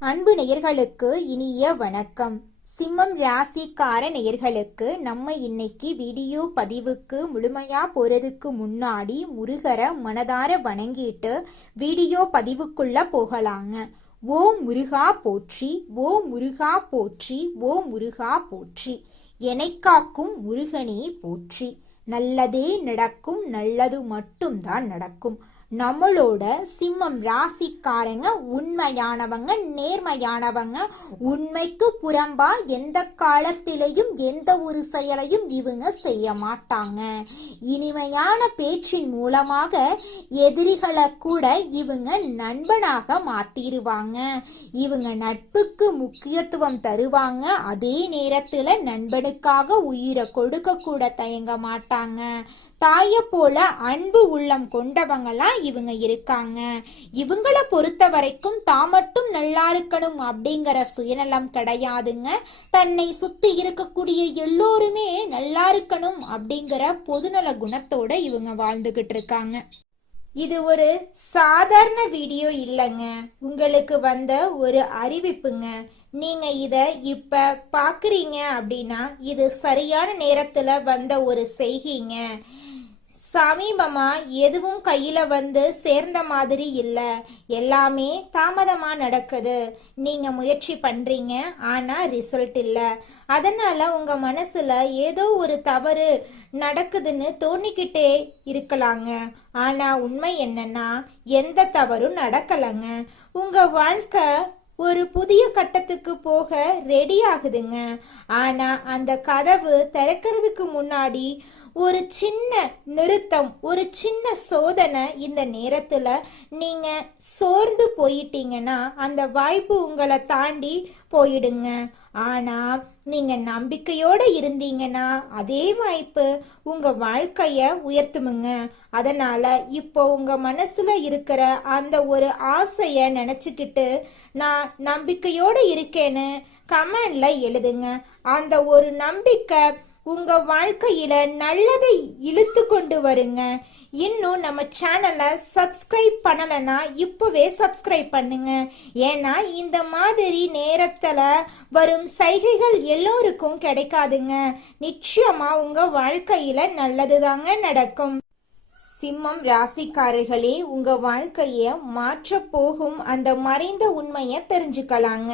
அன்பு நேயர்களுக்கு இனிய வணக்கம். சிம்மம் ராசிக்கார நேயர்களுக்கு நம்ம இன்னைக்கு வீடியோ பதிவுக்கு முழுமையா போறதுக்கு முன்னாடி முருகரை மனதார வணங்கிட்டு வீடியோ பதிவுக்குள்ள போகலாங்க. ஓம் முருகா போற்றி, ஓம் முருகா போற்றி, ஓம் முருகா போற்றி. என்னை காக்கும் முருகனே போற்றி. நல்லதே நடக்கும், நல்லது மட்டும்தான் நடக்கும். நம்மளோட சிம்மம் ராசிக்காரங்க உண்மையானவங்க, நேர்மையானவங்க. உண்மைக்கு புறம்பா எந்த காலத்திலையும் எந்த ஒரு செயலையும் இவங்க செய்ய மாட்டாங்க. இனிமையான பேச்சின் மூலமாக எதிரிகளை கூட இவங்க நண்பனாக மாத்திருவாங்க. இவங்க நட்புக்கு முக்கியத்துவம் தருவாங்க. அதே நேரத்துல நண்பனுக்காக உயிரை கொடுக்க கூட தயங்க மாட்டாங்க. தாய போல அன்பு உள்ளம் கொண்டவங்களா இவங்க இருக்காங்க. இவங்களை பொறுத்த வரைக்கும் தான் மட்டும் நல்லா இருக்கணும் அப்படிங்கிற சுயநலம் கிடையாதுங்க. தன்னை சுத்தி இருக்கக்கூடிய எல்லோருமே நல்லா இருக்கணும் அப்படிங்கிற பொதுநல குணத்தோட இவங்க வாழ்ந்துகிட்டு இருக்காங்க. இது ஒரு சாதாரண வீடியோ இல்லைங்க, உங்களுக்கு வந்த ஒரு அறிவிப்புங்க. நீங்க இத இப்ப பாக்குறீங்க அப்படின்னா இது சரியான நேரத்துல வந்த ஒரு செய்திங்க. சமீபமா எதுவும் கையில வந்து சேர்ந்த மாதிரி இல்ல, எல்லாமே தாமதமா நடக்குது. நீங்க முயற்சி பண்றீங்க, ஆனா ரிசல்ட் இல்ல. அதனால உங்க மனசுல ஏதோ ஒரு தவறு நடக்குதுன்னு தோணிக்கிட்டே இருக்கலாங்க. ஆனா உண்மை என்னன்னா எந்த தவறும் நடக்கலங்க. உங்க வாழ்க்கை ஒரு புதிய கட்டத்துக்கு போக ரெடி ஆகுதுங்க. ஆனா அந்த கதவு திறக்கிறதுக்கு முன்னாடி ஒரு சின்ன நிறுத்தம், ஒரு சின்ன சோதனை. இந்த நேரத்துல நீங்க சோர்ந்து போயிட்டீங்கன்னா அந்த வாய்ப்பு உங்களை தாண்டி போயிடுங்க. ஆனா நீங்க நம்பிக்கையோட இருந்தீங்கன்னா அதே வாய்ப்பு உங்க வாழ்க்கைய உயர்த்துமுங்க. அதனால இப்போ உங்க மனசுல இருக்கிற அந்த ஒரு ஆசைய நினைச்சுக்கிட்டு நான் நம்பிக்கையோட இருக்கேன்னு கமெண்ட்ல எழுதுங்க. அந்த ஒரு நம்பிக்கை உங்க வாழ்க்கையில நல்லதை இழுத்து கொண்டு வருங்க. இன்னும் நம்ம சேனலை சப்ஸ்கிரைப் பண்ணலைன்னா இப்பவே சப்ஸ்கிரைப் பண்ணுங்க. ஏன்னா இந்த மாதிரி நேரத்துல வரும் சைகைகள் எல்லோருக்கும் கிடைக்காதுங்க. நிச்சயமா உங்க வாழ்க்கையில நல்லதுதாங்க நடக்கும். சிம்மம் ராசிக்காரர்களே, உங்க வாழ்க்கைய மாற்ற போகும் அந்த மறைந்த உண்மைய தெரிஞ்சுக்கலாங்க.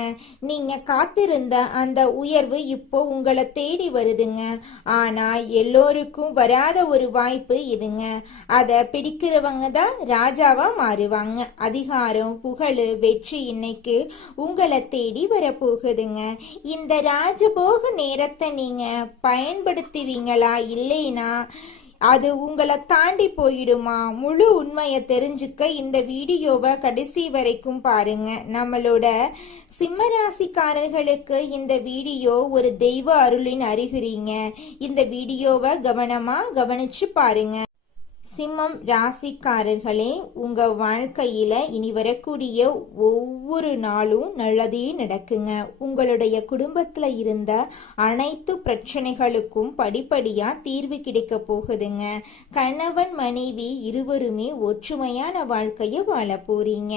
நீங்க காத்திருந்த அந்த உயர்வு இப்போ உங்களை தேடி வருதுங்க. ஆனா எல்லோருக்கும் வராத ஒரு வாய்ப்பு இதுங்க. அத பிடிக்கிறவங்க தான் ராஜாவா மாறுவாங்க. அதிகாரம், புகழ், வெற்றி இன்னைக்கு உங்களை தேடி வரப்போகுதுங்க. இந்த ராஜபோக நேரத்தை நீங்க பயன்படுத்துவீங்களா, இல்லைன்னா அது உங்களை தாண்டி போயிடுமா? முழு உண்மையை தெரிஞ்சுக்க இந்த வீடியோவை கடைசி வரைக்கும் பாருங்க. நம்மளோட சிம்மராசிக்காரர்களுக்கு இந்த வீடியோ ஒரு தெய்வ அருளின் அறிகுறிங்க. இந்த வீடியோவை கவனமா கவனிச்சு பாருங்க. சிம்மம் ராசிக்காரர்களே, உங்க வாழ்க்கையில இனி வரக்கூடிய ஒவ்வொரு நாளும் நல்லதே நடக்குங்க. உங்களுடைய குடும்பத்துல இருந்த அனைத்து பிரச்சனைகளுக்கும் படிப்படியா தீர்வு கிடைக்க போகுதுங்க. கணவன் மனைவி இருவருமே ஒற்றுமையான வாழ்க்கைய வாழ போறீங்க.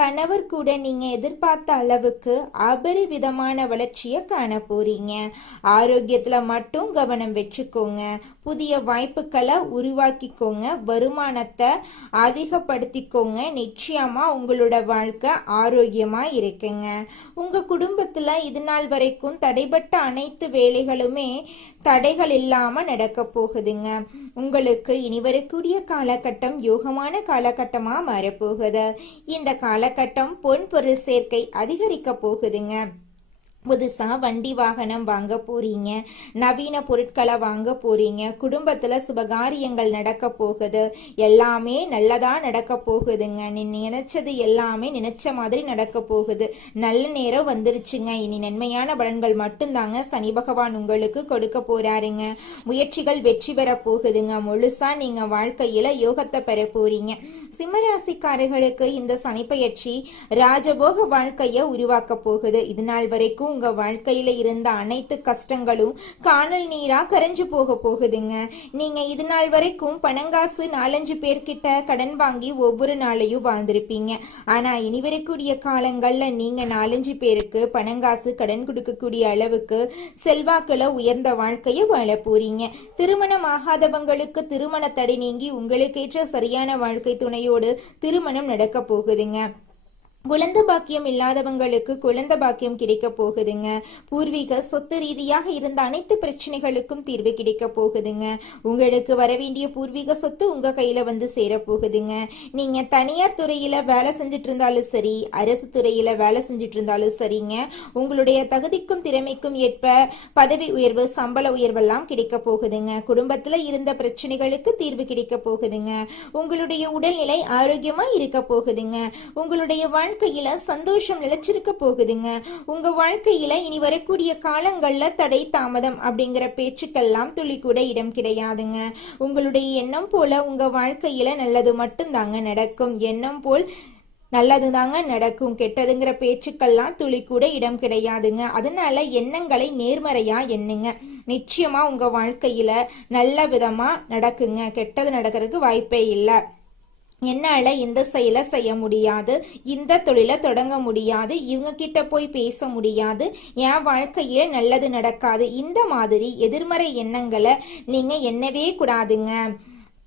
கணவர் கூட நீங்க எதிர்பார்த்த அளவுக்கு அபரிவிதமான வளர்ச்சியை காண போறீங்க. ஆரோக்கியத்துல மட்டும் கவனம் வச்சுக்கோங்க. புதிய வாய்ப்புகளை உருவாக்கிக்கோங்க. வருமானத்தை அதிகப்படுத்திக்கோங்க. நிச்சயமா உங்களோட வாழ்க்கை ஆரோக்கியமா இருக்குங்க. உங்க குடும்பத்துல இது நாள் வரைக்கும் தடைபட்ட அனைத்து வேலைகளுமே தடைகள் இல்லாம நடக்க போகுதுங்க. உங்களுக்கு இனி வரக்கூடிய காலகட்டம் யோகமான காலகட்டமா மாறப்போகுது. இந்த காலகட்டம் பொன் பொருள் சேர்க்கை அதிகரிக்க போகுதுங்க. புதுசா வண்டி வாகனம் வாங்க போறீங்க, நவீன பொருட்களை வாங்க போறீங்க. குடும்பத்துல சுபகாரியங்கள் நடக்க போகுது. எல்லாமே நல்லதா நடக்க போகுதுங்க. நீ நினைச்சது எல்லாமே நினைச்ச மாதிரி நடக்க போகுது. நல்ல நேரம் வந்துருச்சுங்க. இனி நன்மையான பலன்கள் மட்டும்தாங்க சனி பகவான் உங்களுக்கு கொடுக்க போறாருங்க. முயற்சிகள் வெற்றி பெற போகுதுங்க. முழுசா நீங்க வாழ்க்கையில யோகத்தை பெற போறீங்க. சிம்மராசிக்காரர்களுக்கு இந்த சனி பயிற்சி ராஜபோக வாழ்க்கைய உருவாக்க போகுது. இது நாள் வரைக்கும் உங்க வாழ்க்கையில இருந்த அனைத்து கஷ்டங்களும் காணல் நீரா கரைஞ்சு போகுதுங்க. நீங்க இது நாள் வரைக்கும் பணங்காசு 4-5 பேர்கிட்ட கடன் வாங்கி ஒவ்வொரு நாளையும் வாழ்ந்திருப்பீங்க. ஆனா இனி வரக்கூடிய காலங்கள்ல நீங்க 4-5 பேருக்கு பணங்காசு கடன் கொடுக்கக்கூடிய அளவுக்கு செல்வாக்குல உயர்ந்த வாழ்க்கையை வாழ போறீங்க. திருமணம் ஆகாதவங்களுக்கு திருமண தடை நீங்கி உங்களுக்கேற்ற சரியான வாழ்க்கை துணையோடு திருமணம் நடக்க போகுதுங்க. குழந்தை பாக்கியம் இல்லாதவங்களுக்கு குழந்தை பாக்கியம் கிடைக்க போகுதுங்க. பூர்வீக சொத்து ரீதியாக இருந்த அனைத்து பிரச்சனைகளுக்கும் தீர்வு கிடைக்க போகுதுங்க. உங்களுக்கு வரவேண்டிய பூர்வீக சொத்து உங்க கையில வந்து சேர போகுதுங்க. நீங்க தனியார் துறையில வேலை செஞ்சுட்டு இருந்தாலும் சரி, அரசு துறையில வேலை செஞ்சுட்டு இருந்தாலும் சரிங்க, உங்களுடைய தகுதிக்கும் திறமைக்கும் ஏற்ப பதவி உயர்வு, சம்பள உயர்வெல்லாம் கிடைக்க போகுதுங்க. குடும்பத்துல இருந்த பிரச்சனைகளுக்கு தீர்வு கிடைக்க போகுதுங்க. உங்களுடைய உடல்நிலை ஆரோக்கியமா இருக்க போகுதுங்க. உங்களுடைய வாழ்க்கையில சந்தோஷம் நிலைச்சிருக்க போகுதுங்க. உங்க வாழ்க்கையில இனி வரக்கூடிய காலங்கள்ல தடை தாமதம் அப்படிங்கிற பேச்சுக்கெல்லாம் துளி கூட இடம் கிடையாதுங்க. உங்களுடைய எண்ணம் போல உங்க வாழ்க்கையில நல்லது மட்டும் தாங்க நடக்கும். எண்ணம் போல் நல்லது தாங்க நடக்கும். கெட்டதுங்கிற பேச்சுக்கெல்லாம் துளி கூட இடம் கிடையாதுங்க. அதனால எண்ணங்களை நேர்மறையா எண்ணுங்க. நிச்சயமா உங்க வாழ்க்கையில நல்ல விதமா நடக்குங்க. கெட்டது நடக்கிறதுக்கு வாய்ப்பே இல்லை. என்னால இந்த செயலை செய்ய முடியாது, இந்த தொழிலை தொடங்க முடியாது, இவங்க கிட்ட போய் பேச முடியாது, என் வாழ்க்கையில நல்லது நடக்காது, இந்த மாதிரி எதிர்மறை எண்ணங்களை நீங்க எண்ணவே கூடாதுங்க.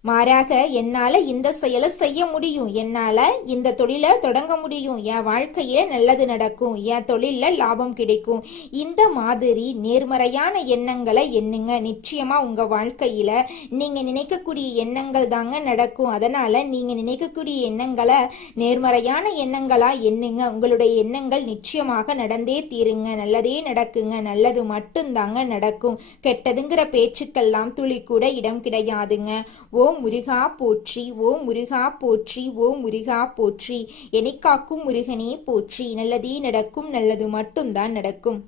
மாறாக என்னால இந்த செயலை செய்ய முடியும், என்னால இந்த தொழிலை தொடங்க முடியும், என் வாழ்க்கையில நல்லது நடக்கும், என் தொழில லாபம் கிடைக்கும், இந்த மாதிரி நேர்மறையான எண்ணங்களை எண்ணுங்க. நிச்சயமா உங்க வாழ்க்கையில நீங்க நினைக்கக்கூடிய எண்ணங்கள் தாங்க நடக்கும். அதனால நீங்க நினைக்கக்கூடிய எண்ணங்களை நேர்மறையான எண்ணங்களா எண்ணுங்க. உங்களுடைய எண்ணங்கள் நிச்சயமாக நடந்தே தீருங்க. நல்லதே நடக்குங்க. நல்லது மட்டும் தாங்க நடக்கும். கெட்டதுங்கிற பேச்சுக்கெல்லாம் துளி கூட இடம் கிடையாதுங்க. ஓ முருகா போற்றி, ஓ முருகா போற்றி, ஓ முருகா போற்றி, எனைக்காக்கும் முருகனே போற்றி. நல்லதே நடக்கும். நல்லது மட்டும்தான் நடக்கும்.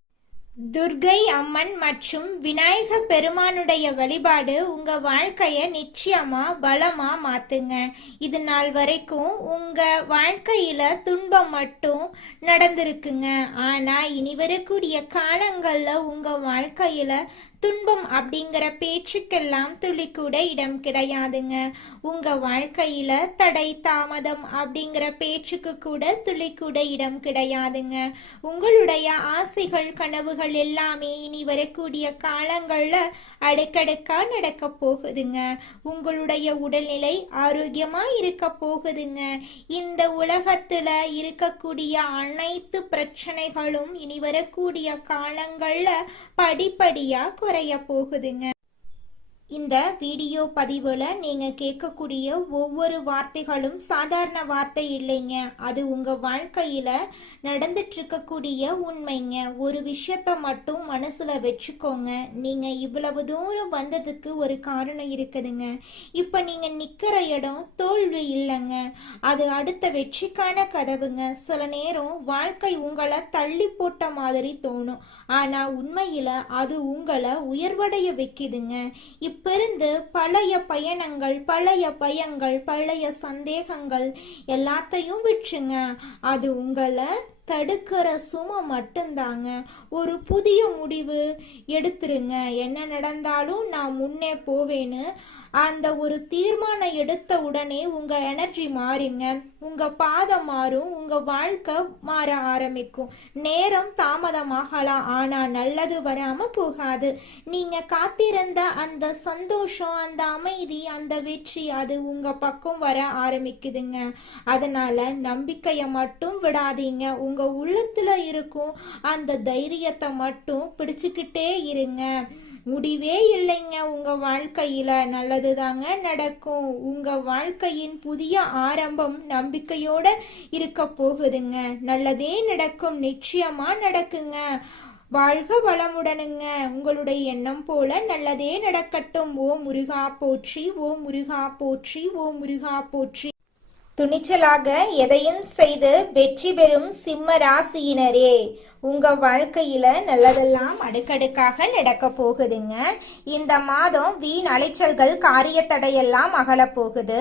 துர்கை அம்மன் மற்றும் விநாயக பெருமானுடைய வழிபாடு உங்க வாழ்க்கைய நிச்சயமா பலமா மாத்துங்க. இது நாள் வரைக்கும் உங்க வாழ்க்கையில துன்பம் மட்டும் நடந்திருக்குங்க. ஆனா இனி வரக்கூடிய காலங்கள்ல உங்க வாழ்க்கையில துன்பம் அப்படிங்கிற பேச்சுக்கெல்லாம் துளி கூட இடம் கிடையாதுங்க. உங்க வாழ்க்கையில தடை தாமதம் அப்படிங்கிற பேச்சுக்கு கூட துளி கூட இடம் கிடையாதுங்க. உங்களுடைய ஆசைகள் கனவுகள் எல்லாமே இனி வரக்கூடிய காலங்கள்ல அடுக்கடுக்கா நடக்க போகுதுங்க. உங்களுடைய உடல்நிலை ஆரோக்கியமா இருக்க போகுதுங்க. இந்த உலகத்துல இருக்கக்கூடிய அனைத்து பிரச்சனைகளும் இனி வரக்கூடிய காலங்கள்ல படிப்படியா குறைய போகுதுங்க. இந்த வீடியோ பதிவுல நீங்க கேட்கக்கூடிய ஒவ்வொரு வார்த்தைகளும் சாதாரண வார்த்தை இல்லைங்க. அது உங்க வாழ்க்கையில நடந்துட்டு இருக்கக்கூடிய உண்மைங்க. ஒரு விஷயத்த மட்டும் மனசுல வச்சுக்கோங்க. நீங்க இவ்வளவு தூரம் வந்ததுக்கு ஒரு காரணம் இருக்குதுங்க. இப்ப நீங்க நிக்கிற இடம் தோல்வி இல்லைங்க, அது அடுத்த வெற்றிக்கான கதவுங்க. சில நேரம் வாழ்க்கை உங்களை தள்ளி போட்ட மாதிரி தோணும், ஆனா உண்மையில அது உங்களை உயர்வடைய வைக்குதுங்க. பிறந்து பழைய பயணங்கள், பழைய பயங்கள், பழைய சந்தேகங்கள் எல்லாத்தையும் விட்டுருங்க. அது உங்களை தடுக்கிற சுமை மட்டும்தாங்க. ஒரு புதிய முடிவு எடுத்துருங்க. என்ன நடந்தாலும் நான் முன்னே போவேன்னு அந்த ஒரு தீர்மானம் எடுத்த உடனே உங்க எனர்ஜி மாறுங்க, உங்க பாதம் மாறும், உங்க வாழ்க்கை மாற ஆரம்பிக்கும். நேரம் தாமதமாகலாம், ஆனா நல்லது வராம போகாது. நீங்க காத்திருந்த அந்த சந்தோஷம், அந்த அமைதி, அந்த வெற்றி அது உங்க பக்கம் வர ஆரம்பிக்குதுங்க. அதனால நம்பிக்கைய மட்டும் விடாதீங்க. உங்க உள்ளத்துல இருக்கும் அந்த தைரியத்தை மட்டும் பிடிச்சுக்கிட்டே இருங்க. முடிவே இல்லைங்க. உங்க வாழ்க்கையில நல்லதுதாங்க நடக்கும். உங்க வாழ்க்கையின் புதிய ஆரம்பம் நம்பிக்கையோட இருக்க போகுதுங்க. நல்லதே நடக்கும். நிச்சயமா நடக்குங்க. வாழ்க வளமுடனுங்க. உங்களுடைய எண்ணம் போல நல்லதே நடக்கட்டும். ஓ முருகா போற்றி, ஓ முருகா போற்றி, ஓ முருகா போற்றி. துணிச்சலாக எதையும் செய்து வெற்றி பெறும் சிம்ம ராசியினரே, உங்க வாழ்க்கையில நல்லதெல்லாம் அடுக்கடுக்காக நடக்க போகுதுங்க. இந்த மாதம் வீண் அலைச்சல்கள், காரிய தடையெல்லாம் அகல போகுது.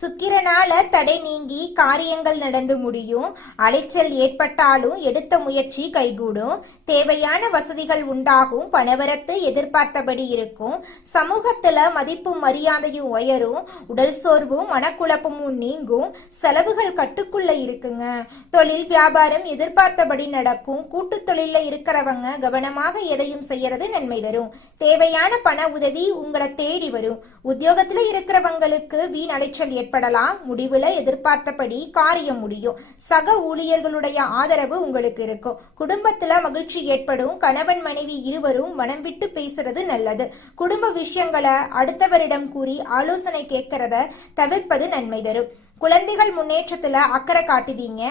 சுக்கிரனால தடை நீங்கி காரியங்கள் நடந்து முடியும். அலைச்சல் ஏற்பட்டாலும் எடுத்த முயற்சி கைகூடும். தேவையான வசதிகள் உண்டாகும். பணவரத்து எதிர்பார்த்தபடி இருக்கும். சமூகத்துல மதிப்பும் மரியாதையும் உயரும். உடல் சோர்வும் மனக்குழப்பமும் நீங்கும். செலவுகள் கட்டுக்குள்ள இருக்குங்க. தொழில் வியாபாரம் எதிர்பார்த்தபடி நடக்கும். கூட்டு தொழில இருக்கிறவங்க கவனமாக எதையும் செய்யறது நன்மை தரும். தேவையான பண உதவி உங்களை தேடி வரும். உத்தியோகத்துல இருக்கிறவங்களுக்கு வீண் அலைச்சல் ஏற்படலாம். முடிவுல எதிர்பார்த்தபடி காரியம் முடியும். சக ஊழியர்களுடைய ஆதரவு உங்களுக்கு இருக்கும். குடும்பத்துல மகிழ்ச்சி ஏற்படும். கணவன் மனைவி இருவரும் மனம் விட்டு பேசுறது நல்லது. குடும்ப விஷயங்களை அடுத்தவரிடம் கூறி ஆலோசனை கேட்கறத தவிர்ப்பது நன்மை தரும். குழந்தைகள் முன்னேற்றத்துல அக்கறை காட்டுவீங்க.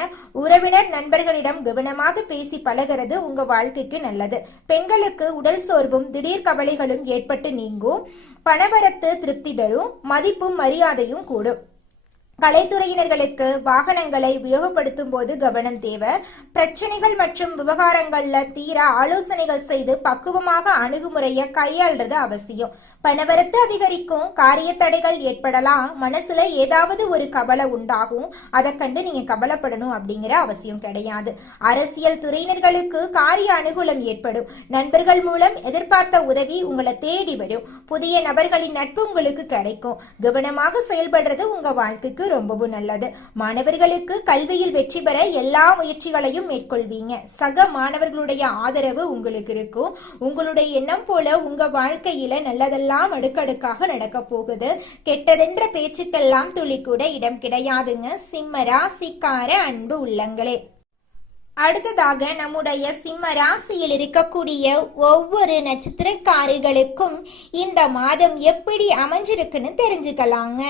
உறவினர் நண்பர்களிடம் கவனமாக பேசி பழகிறது உங்க வாழ்க்கைக்கு நல்லது. பெண்களுக்கு உடல் சோர்வும் திடீர் கவலைகளும் ஏற்பட்டு நீங்கும். பணவரத்து திருப்தி தரும். மதிப்பும் மரியாதையும் கூடும். கலைத்துறையினர்களுக்கு வாகனங்களை உபயோகப்படுத்தும் போது கவனம் தேவை. பிரச்சனைகள் மற்றும் விவகாரங்கள்ல தீர ஆலோசனைகள் செய்து பக்குவமாக அணுகுமுறையை கையாள்றது அவசியம். பணவரத்து அதிகரிக்கும். காரிய தடைகள் ஏற்படலாம். மனசுல ஏதாவது ஒரு கவலை உண்டாகும். அதை கண்டு நீங்க கவலைப்படணும் அப்படிங்கிற அவசியம் கிடையாது. அரசியல் துறையினர்களுக்கு காரிய அனுகூலம் ஏற்படும். நண்பர்கள் மூலம் எதிர்பார்த்த உதவி உங்களை தேடி வரும். புதிய நபர்களின் நட்பு உங்களுக்கு கிடைக்கும். கவனமாக செயல்படுறது உங்க வாழ்க்கைக்கு ரொம்பவும் நல்லது. மாணவர்களுக்கு கல்வியில் வெற்றி பெற எல்லா முயற்சிகளையும் மேற்கொள்வீங்க. சக மாணவர்களுடைய ஆதரவு உங்களுக்கு இருக்கும். உங்களுடைய எண்ணம் போல உங்க வாழ்க்கையில நல்லதெல்லாம் அடுக்கடுக்காக நடக்க போகுது. கெட்டதென்ற பேச்சுக்கெல்லாம் துளி கூட இடம் கிடையாதுங்க. சிம்ம ராசிக்கார அன்பு உள்ளங்களே, அடுத்ததாக நம்முடைய சிம்ம ராசியில் இருக்கக்கூடிய ஒவ்வொரு நட்சத்திரக்காரர்களுக்கும் இந்த மாதம் எப்படி அமைஞ்சிருக்குன்னு தெரிஞ்சுக்கலாங்க.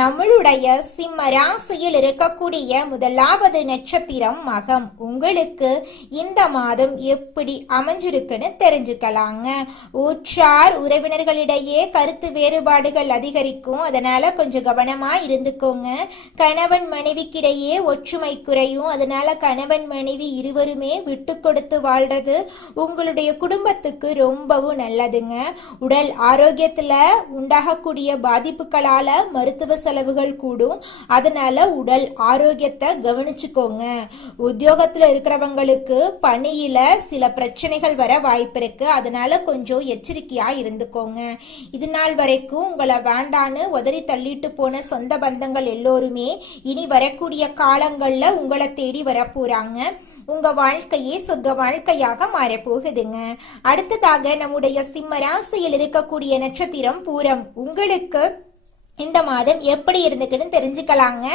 நம்மளுடைய சிம்ம ராசியில் இருக்கக்கூடிய முதலாவது நட்சத்திரம் மகம். உங்களுக்கு இந்த மாதம் எப்படி அமைஞ்சிருக்குன்னு தெரிஞ்சுக்கலாங்க. உற்றார் உறவினர்களிடையே கருத்து வேறுபாடுகள் அதிகரிக்கும். அதனால கொஞ்சம் கவனமா இருந்துக்கோங்க. கணவன் மனைவிக்கிடையே ஒற்றுமை குறையும். அதனால கணவன் மனைவி இருவருமே விட்டு கொடுத்து வாழ்றது உங்களுடைய குடும்பத்துக்கு ரொம்பவும் நல்லதுங்க. உடல் ஆரோக்கியத்துல உண்டாகக்கூடிய பாதிப்புகளால மருத்துவ செலவுகள் கூடும். அதனால உடல் ஆரோக்கியத்தை கவனிச்சுக்கோங்க. உத்தியோகத்துல இருக்கிறவங்களுக்கு பணியில சில பிரச்சனைகள் வர வாய்ப்பு இருக்கு. அதனால கொஞ்சம் எச்சரிக்கையா இருந்துக்கோங்க. இது நாள் வரைக்கும் உங்களை வேண்டான்னு உதறி தள்ளிட்டு போன சொந்த பந்தங்கள் எல்லோருமே இனி வரக்கூடிய காலங்கள்ல உங்களை தேடி வரப்போறாங்க. உங்க வாழ்க்கையே சொர்க்க வாழ்க்கையாக மாறப்போகுதுங்க. அடுத்ததாக நம்முடைய சிம்ம ராசியில் இருக்கக்கூடிய நட்சத்திரம் பூரம். உங்களுக்கு இந்த மாதம் எப்படி இருந்துக்குன்னு தெரிஞ்சுக்கலாங்க.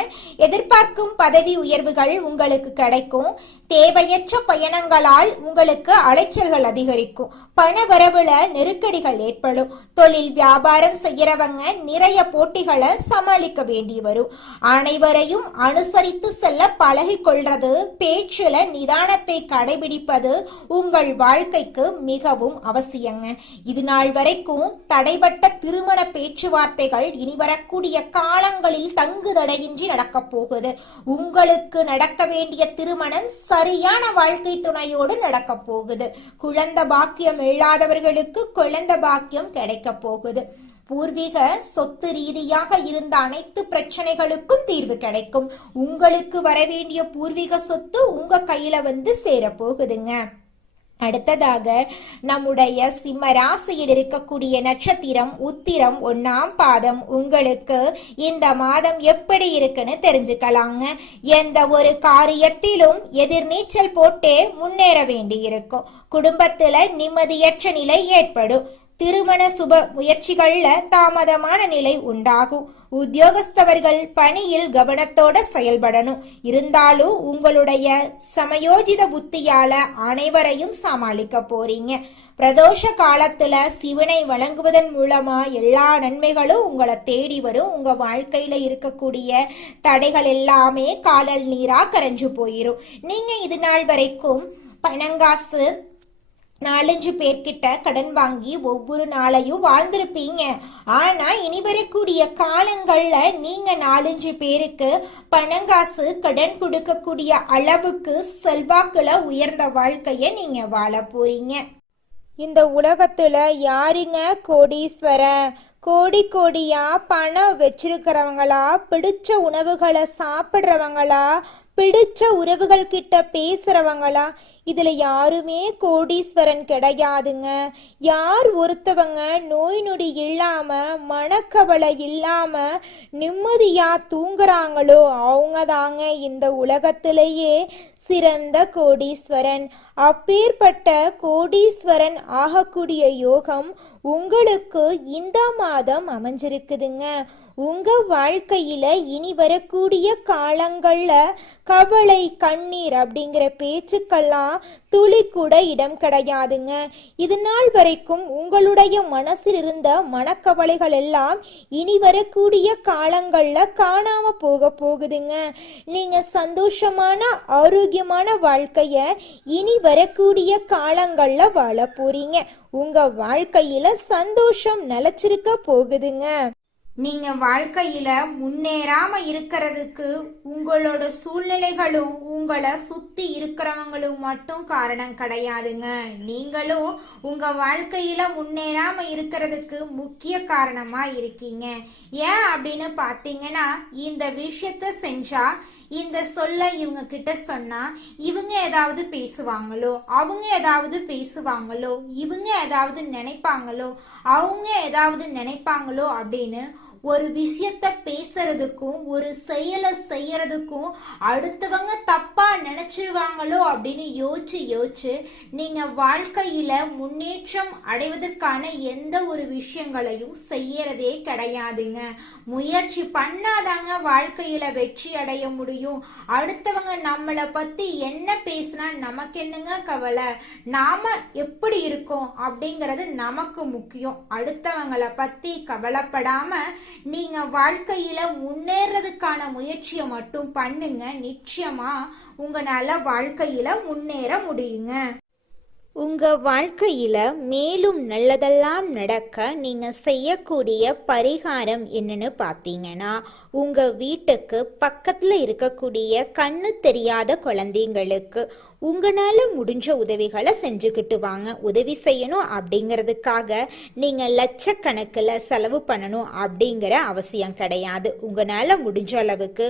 எதிர்பார்க்கும் பதவி உயர்வுகள் உங்களுக்கு கிடைக்கும். தேவையற்ற பயணங்களால் உங்களுக்கு அலைச்சல்கள் அதிகரிக்கும். பண வரவுல நெருக்கடிகள் ஏற்படும். தொழில் வியாபாரம் செய்யறவங்க நிறைய போட்டிகளை சமாளிக்க வேண்டி வரும். அனைவரையும் அனுசரித்து செல்ல பழகி கொள்றது, பேச்சுல நிதானத்தை கடைபிடிப்பது உங்கள் வாழ்க்கைக்கு மிகவும் அவசியங்க. இது நாள் வரைக்கும் தடைபட்ட திருமண பேச்சுவார்த்தைகள் இனி வரக்கூடிய காலங்களில் தங்கு தடையின்றி நடக்க போகுது. உங்களுக்கு நடக்க வேண்டிய திருமணம் சரியான வாழ்க்கை துணையோடு நடக்க போகுது. குழந்தை பாக்கியம் இல்லாதவர்களுக்கு குழந்தை பாக்கியம் கிடைக்க போகுது. பூர்வீக சொத்து ரீதியாக இருந்த அனைத்து பிரச்சனைகளுக்கும் தீர்வு கிடைக்கும். உங்களுக்கு வரவேண்டிய பூர்வீக சொத்து உங்க கையில வந்து சேரப்போகுதுங்க. அடுத்ததாக நம்முடைய சிம்ம ராசியில் இருக்கக்கூடிய நட்சத்திரம் உத்திரம் 1ஆம் பாதம். உங்களுக்கு இந்த மாதம் எப்படி இருக்குன்னு தெரிஞ்சுக்கலாங்க. எந்த ஒரு காரியத்திலும் எதிர்நீச்சல் போட்டே முன்னேற வேண்டி இருக்கும். குடும்பத்துல நிம்மதியற்ற நிலை ஏற்படும். திருமண சுப முயற்சிகள்ல தாமதமான நிலை உண்டாகும். உத்தியோகஸ்தவர்கள் பணியில் கவனத்தோட செயல்படணும். இருந்தாலும் உங்களுடைய சமயோஜித புத்தியால அனைவரையும் சமாளிக்க போறீங்க. பிரதோஷ காலத்துல சிவனை வணங்குவதன் மூலமா எல்லா நன்மைகளும் உங்களை தேடி வரும். உங்க வாழ்க்கையில இருக்கக்கூடிய தடைகள் எல்லாமே காலல் நீரா கரைஞ்சு போயிரும். நீங்க இது நாள் வரைக்கும் பணங்காசு 4-5 பேர்கிட்ட கடன் வாங்கி ஒவ்வொரு நாளையும் வாழ்ந்திருப்பீங்க. ஆனா இனி வரக்கூடிய காலங்கள்ல நீங்க 4-5 பேருக்கு பணங்காசு கடன் கொடுக்கக்கூடிய அளவுக்கு செல்வாக்குல உயர்ந்த வாழ்க்கைய நீங்க வாழ போறீங்க. இந்த உலகத்துல யாருங்க கோடீஸ்வரன்? கோடி கோடியா பணம் வச்சிருக்கிறவங்களா, பிடிச்ச உணவுகளை சாப்பிட்றவங்களா, பிடிச்ச உறவுகள் கிட்ட பேசுறவங்களா? இதுல யாருமே கோடீஸ்வரன் கிடையாதுங்க. யார் ஒருத்தவங்க நோய் நொடி இல்லாம மனக்கவலை இல்லாம நிம்மதியா தூங்குறாங்களோ அவங்க தாங்க இந்த உலகத்திலேயே சிறந்த கோடீஸ்வரன். அப்பேற்பட்ட கோடீஸ்வரன் ஆகக்கூடிய யோகம் உங்களுக்கு இந்த மாதம் அமைஞ்சிருக்குதுங்க. உங்க வாழ்க்கையில இனி வரக்கூடிய காலங்கள்ல கவலை கண்ணீர் அப்படிங்கிற பேச்சுக்கெல்லாம் துளி கூட இடம் கிடையாதுங்க. இது நாள் வரைக்கும் உங்களுடைய மனசில் இருந்த மனக்கவலைகள் எல்லாம் இனி வரக்கூடிய காலங்கள்ல காணாம போகுதுங்க. நீங்க சந்தோஷமான ஆரோக்கியமான வாழ்க்கைய இனி வரக்கூடிய காலங்கள்ல வாழ போறீங்க. உங்க வாழ்க்கையில சந்தோஷம் நிலைச்சிருக்க போகுதுங்க. நீங்க வாழ்க்கையில முன்னேறாம இருக்கிறதுக்கு உங்களோட சூழ்நிலைகளும் உங்களை சுத்தி இருக்கிறவங்களும் மட்டும் காரணம் கிடையாதுங்க. நீங்களும் உங்க வாழ்க்கையில முன்னேறாம இருக்கிறதுக்கு முக்கிய காரணமா இருக்கீங்க. ஏன் அப்படின்னு பாத்தீங்கன்னா, இந்த விஷயத்த செஞ்சா, இந்த சொல்ல இவங்க கிட்ட சொன்னா இவங்க ஏதாவது பேசுவாங்களோ, அவங்க ஏதாவது பேசுவாங்களோ, இவங்க ஏதாவது நினைப்பாங்களோ, அவங்க ஏதாவது நினைப்பாங்களோ அப்படின்னு ஒரு விஷயத்த பேசுறதுக்கும் ஒரு செயலை செய்யறதுக்கும் அடுத்தவங்க தப்பா நினைச்சிருவாங்களோ அப்படின்னு யோசிச்சு நீங்க வாழ்க்கையில முன்னேற்றம் அடைவதற்கான எந்த ஒரு விஷயங்களையும் செய்யறதே கிடையாதுங்க. முயற்சி பண்ணாதாங்க வாழ்க்கையில வெற்றி அடைய முடியும். அடுத்தவங்க நம்மளை பத்தி என்ன பேசினா நமக்கு என்னங்க கவலை? நாம எப்படி இருக்கோம் அப்படிங்கிறது நமக்கு முக்கியம். அடுத்தவங்களை பத்தி கவலைப்படாம நீங்க வாழ்க்கையில முன்னேறதுக்கான முயற்சியை மட்டும் பண்ணுங்க. நிச்சயமா உங்களால வாழ்க்கையில முன்னேற முடியுங்க. உங்க வாழ்க்கையில மேலும் நல்லதெல்லாம் நடக்க நீங்க செய்யக்கூடிய பரிகாரம் என்னன்னு பார்த்தீங்கன்னா, உங்க வீட்டுக்கு பக்கத்துல இருக்கக்கூடிய கண்ணு தெரியாத குழந்தைங்களுக்கு உங்களால முடிஞ்ச உதவிகளை செஞ்சுக்கிட்டு வாங்க. உதவி செய்யணும் அப்படிங்கிறதுக்காக நீங்க லட்சக்கணக்கில் செலவு பண்ணணும் அப்படிங்கிற அவசியம் கிடையாது. உங்களால முடிஞ்ச அளவுக்கு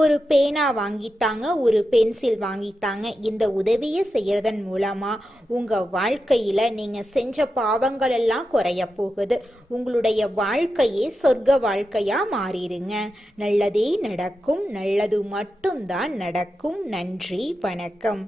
ஒரு பேனா வாங்கித்தாங்க, ஒரு பென்சில் வாங்கித்தாங்க. இந்த உதவியை செய்யறதன் மூலமா உங்க வாழ்க்கையில நீங்க செஞ்ச பாவங்கள் எல்லாம் குறைய போகுது. உங்களுடைய வாழ்க்கையே சொர்க்க வாழ்க்கையா மாறிடுங்க. நல்லதே நடக்கும், நல்லது மட்டும்தான் நடக்கும். நன்றி, வணக்கம்.